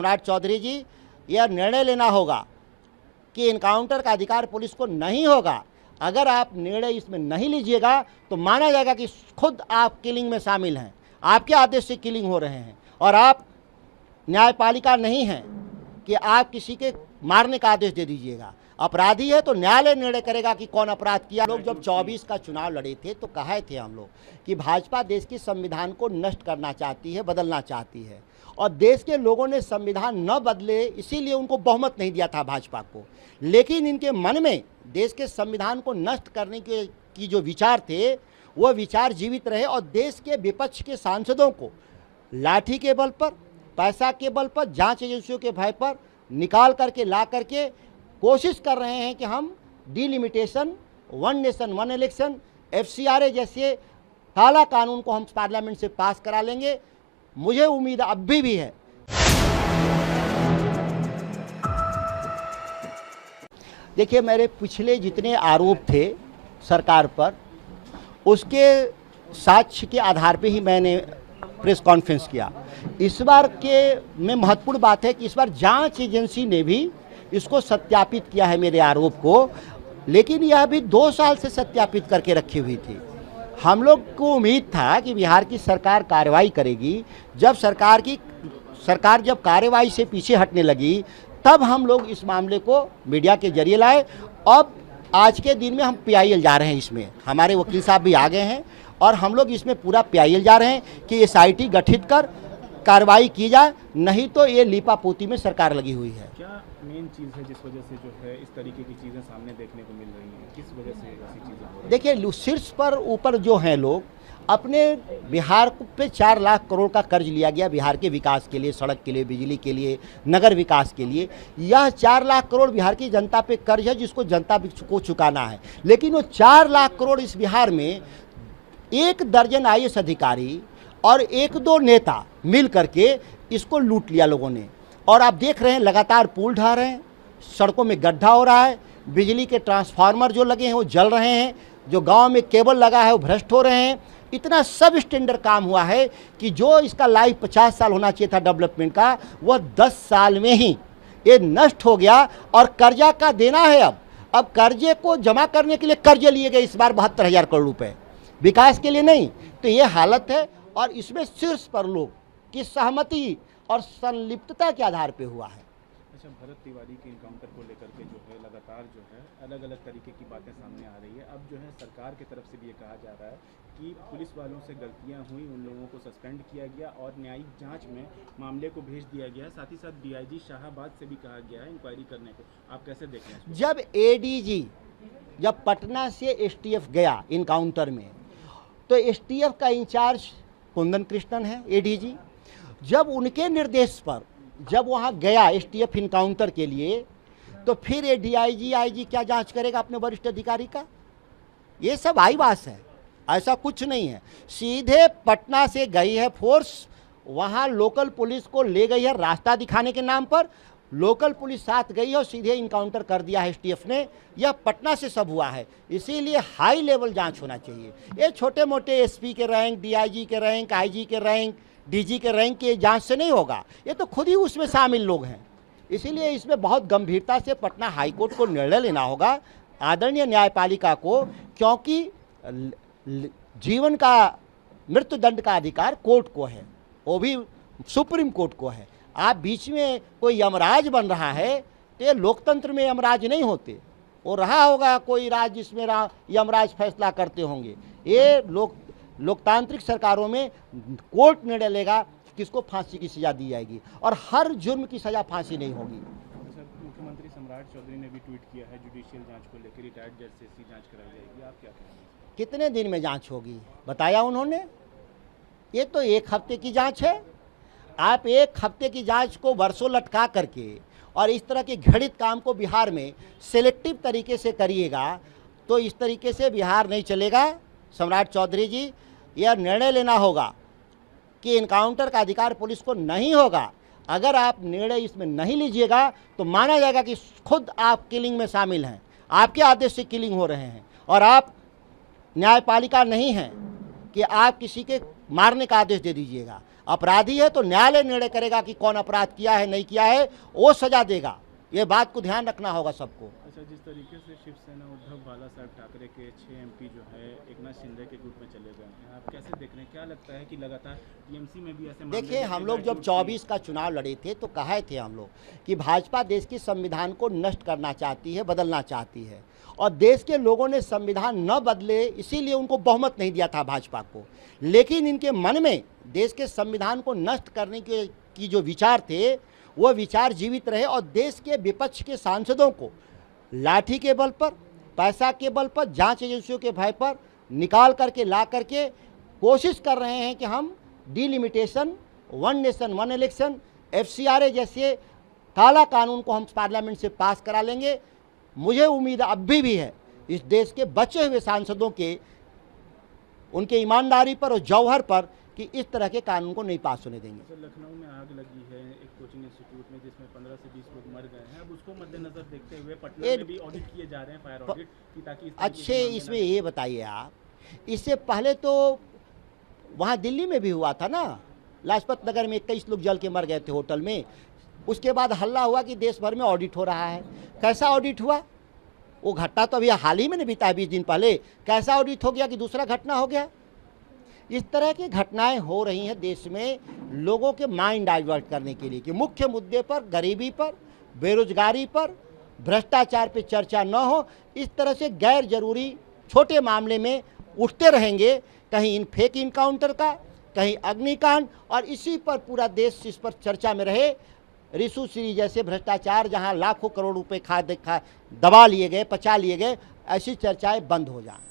सम्राट चौधरी जी, यह निर्णय लेना होगा कि इनकाउंटर का अधिकार पुलिस को नहीं होगा। अगर आप निर्णय इसमें नहीं लीजिएगा तो माना जाएगा कि खुद आप किलिंग में शामिल हैं, आपके आदेश से किलिंग हो रहे हैं और आप न्यायपालिका नहीं हैं कि आप किसी के मारने का आदेश दे दीजिएगा। अपराधी है तो न्यायालय निर्णय करेगा कि कौन अपराध किया। लोग जब 24 का चुनाव लड़े थे तो कहे थे हम लोग कि भाजपा देश के संविधान को नष्ट करना चाहती है, बदलना चाहती है, और देश के लोगों ने संविधान न बदले इसीलिए उनको बहुमत नहीं दिया था भाजपा को। लेकिन इनके मन में देश के संविधान को नष्ट करने की जो विचार थे वो विचार जीवित रहे और देश के विपक्ष के सांसदों को लाठी के बल पर, पैसा के बल पर, जांच एजेंसियों के भय पर निकाल करके ला करके कोशिश कर रहे हैं कि हम delimitation, one nation one election, FCRA जैसे काला कानून को हम पार्लियामेंट से पास करा लेंगे। मुझे उम्मीद अभी भी है। देखिए, मेरे पिछले जितने आरोप थे सरकार पर उसके साक्ष्य के आधार पे ही मैंने प्रेस कॉन्फ्रेंस किया। इस बार के में महत्वपूर्ण बात है कि इस बार जांच एजेंसी ने भी इसको सत्यापित किया है मेरे आरोप को, लेकिन यह भी 2 साल से सत्यापित करके रखी हुई थी। हम लोग को उम्मीद था कि बिहार की सरकार कार्रवाई करेगी। जब सरकार जब कार्रवाई से पीछे हटने लगी तब हम लोग इस मामले को मीडिया के जरिए लाए। अब आज के दिन में हम PIL जा रहे हैं, इसमें हमारे वकील साहब भी आ गए हैं और हम लोग इसमें पूरा PIL जा रहे हैं कि SIT गठित कर कार्रवाई की जाए, नहीं तो ये लीपापोती में सरकार लगी हुई है। क्या मेन चीज़ है जिस वजह से जो है इस तरीके की चीज़ें सामने देखने को मिल रही हैं? किस वजह से ऐसी चीज़ें हो रही हैं? देखिए, शीर्ष पर ऊपर जो हैं लोग, अपने बिहार पे 4 लाख करोड़ का कर्ज लिया गया बिहार के विकास के लिए, सड़क के लिए, बिजली के लिए, नगर विकास के लिए। यह 4 लाख करोड़ बिहार की जनता पे कर्ज है जिसको जनता को चुकाना है। लेकिन वो 4 लाख करोड़ इस बिहार में 1 दर्जन IAS अधिकारी और 1-2 नेता मिल करके इसको लूट लिया लोगों ने। और आप देख रहे हैं लगातार पुल ढा रहे हैं, सड़कों में गड्ढा हो रहा है, बिजली के ट्रांसफार्मर जो लगे हैं वो जल रहे हैं, जो गांव में केबल लगा है वो भ्रष्ट हो रहे हैं। इतना सब स्टैंडर्ड काम हुआ है कि जो इसका लाइफ 50 साल होना चाहिए था डेवलपमेंट का, वह 10 साल में ही ये नष्ट हो गया। और कर्जा का देना है। अब कर्जे को जमा करने के लिए कर्जे लिए गए इस बार 72,000 करोड़ रुपए, विकास के लिए नहीं। तो ये हालत है और इसमें शीर्ष पर लोग की सहमति और संलिप्तता के आधार पे हुआ है। अच्छा, भरत तिवारी के इनकाउंटर को लेकर के जो है लगातार जो है अलग अलग तरीके की बातें सामने आ रही है। अब जो है सरकार की तरफ से भी ये कहा जा रहा है कि पुलिस वालों से गलतियां हुई, उन लोगों को सस्पेंड किया गया और न्यायिक जांच में मामले को भेज दिया गया है। साथ ही साथ DIG शाहाबाद से भी कहा गया है इंक्वायरी करने को। आप कैसे देख रहे हैं? जब ADG जब पटना से STF गया इनकाउंटर में, तो STF का इंचार्ज कुंदन कृष्णन है, ADG। जब उनके निर्देश पर जब वहाँ गया STF इनकाउंटर के लिए, तो फिर ये DIG IG क्या जांच करेगा अपने वरिष्ठ अधिकारी का? ये सब आईवास है, ऐसा कुछ नहीं है। सीधे पटना से गई है फोर्स, वहाँ लोकल पुलिस को ले गई है रास्ता दिखाने के नाम पर, लोकल पुलिस साथ गई है और सीधे इनकाउंटर कर दिया है STF ने। यह पटना से सब हुआ है, इसीलिए हाई लेवल जांच होना चाहिए। ये छोटे मोटे SP के रैंक, DIG के रैंक, IG के रैंक, DG के रैंक के जांच से नहीं होगा। ये तो खुद ही उसमें शामिल लोग हैं। इसीलिए इसमें बहुत गंभीरता से पटना हाईकोर्ट को निर्णय लेना होगा, आदरणीय न्यायपालिका को, क्योंकि जीवन का मृत्युदंड का अधिकार कोर्ट को है, वो भी सुप्रीम कोर्ट को है। आप बीच में कोई यमराज बन रहा है तो ये लोकतंत्र में यमराज नहीं होते। वो रहा होगा कोई राज जिसमें यमराज फैसला करते होंगे। ये लोकतांत्रिक सरकारों में कोर्ट निर्णय लेगा किसको फांसी की सजा दी जाएगी और हर जुर्म की सजा फांसी नहीं होगी। मुख्यमंत्री सम्राट चौधरी ने भी ट्वीट किया है जुडिशियल जांच को लेकर रिटायर्ड जज से जांच कराई जाएगी। आप क्या कहेंगे? कितने दिन में जांच होगी बताया उन्होंने? ये तो 1 हफ्ते की जांच है। आप 1 हफ्ते की जांच को वर्षों लटका करके और इस तरह के घृणित काम को बिहार में सेलेक्टिव तरीके से करिएगा तो इस तरीके से बिहार नहीं चलेगा। सम्राट चौधरी जी, यह निर्णय लेना होगा कि इनकाउंटर का अधिकार पुलिस को नहीं होगा। अगर आप निर्णय इसमें नहीं लीजिएगा तो माना जाएगा कि खुद आप किलिंग में शामिल हैं, आपके आदेश से किलिंग हो रहे हैं और आप न्यायपालिका नहीं हैं कि आप किसी के मारने का आदेश दे दीजिएगा। अपराधी है तो न्यायालय निर्णय करेगा कि कौन अपराध किया है नहीं किया है, वो सजा देगा। ये बात को ध्यान रखना होगा सबको। अच्छा, जिस तरीके से शिवसेना उद्धव बाला साहब ठाकरे के 6 MP जो है एकनाथ शिंदे के ग्रुप में चले गए हैं, आप कैसे देख रहे हैं? क्या लगता है कि लगातार टीएमसी में भी ऐसे मामले देखिए, हम लोग जब ग्रुप की- 24 का चुनाव लड़े थे तो कहे थे हम लोग कि भाजपा देश के संविधान को नष्ट करना चाहती है, बदलना चाहती है, और देश के लोगों ने संविधान न बदले इसीलिए उनको बहुमत नहीं दिया था भाजपा को। लेकिन इनके मन में देश के संविधान को नष्ट करने की जो विचार थे वो विचार जीवित रहे, और देश के विपक्ष के सांसदों को लाठी के बल पर, पैसा के बल पर, जांच एजेंसियों के भय पर निकाल करके ला करके कोशिश कर रहे हैं कि हम delimitation, one nation one election, FCRA जैसे काला कानून को हम पार्लियामेंट से पास करा लेंगे। मुझे उम्मीद अभी भी है इस देश के बचे हुए सांसदों के, उनके ईमानदारी पर और जौहर पर, कि इस तरह के कानून को नहीं पास होने देंगे। तो लखनऊ में आग लगी है एक कोचिंग इंस्टीट्यूट में जिसमें 15 से 20 लोग मर गए हैं। अब उसको मद्देनजर देखते हुए पटना में भी ऑडिट किए जा रहे हैं, फायर ऑडिट, कि ताकि इस तरीके के अच्छे, मामले इसमें ना- ये बताइए आप, इससे पहले तो वहाँ दिल्ली में भी हुआ था ना, लाजपत नगर में 21 लोग जल के मर गए थे होटल में। उसके बाद हल्ला हुआ कि देश भर में ऑडिट हो रहा है। कैसा ऑडिट हुआ? वो घटना तो अभी हाल ही में नहीं बीता है, 20 दिन पहले। कैसा ऑडिट हो गया कि दूसरा घटना हो गया? इस तरह की घटनाएं हो रही हैं देश में लोगों के माइंड डाइवर्ट करने के लिए, कि मुख्य मुद्दे पर, गरीबी पर, बेरोजगारी पर, भ्रष्टाचार पे चर्चा न हो। इस तरह से गैर जरूरी छोटे मामले में उठते रहेंगे, कहीं इन फेक इनकाउंटर का, कहीं अग्निकांड, और इसी पर पूरा देश इस पर चर्चा में रहे। रिशु श्री जैसे भ्रष्टाचार जहां लाखों करोड़ रुपए दबा लिए गए, पचा लिए गए, ऐसी चर्चाएं बंद हो जाएं।